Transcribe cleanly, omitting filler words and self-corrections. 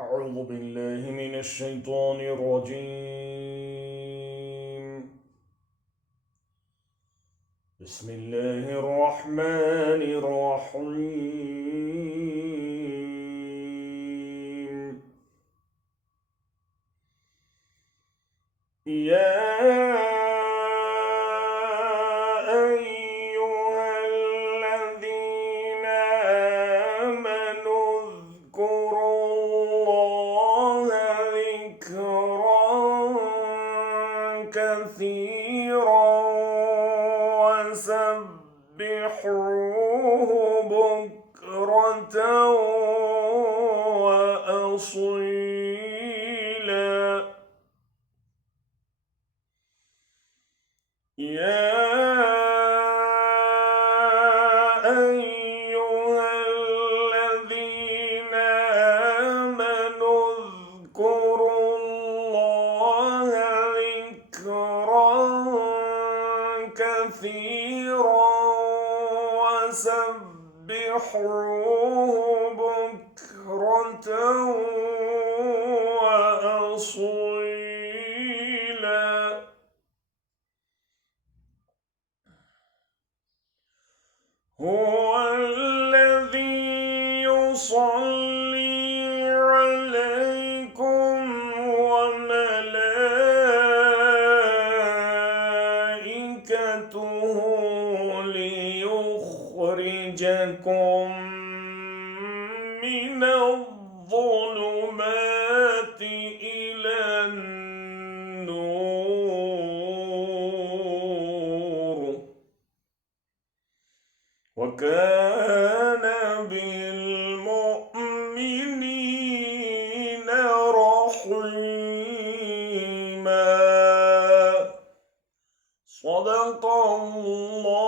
أعوذ بالله من الشيطان الرجيم. بسم الله الرحمن الرحيم. يا أيها الذين آمنوا اذكروا الله ذكرا كثيرا وسبحوه بكرة وأصيلا. يا أيها الذين آمنوا اذكروا الله ذكرا كثيرا وسبحوه بكرة وأصيلا. هو الذي يصلي عليكم وملائكته ليخرجكم من الظلمات إلى النور، وكان بالمؤمنين رحيما. صدق الله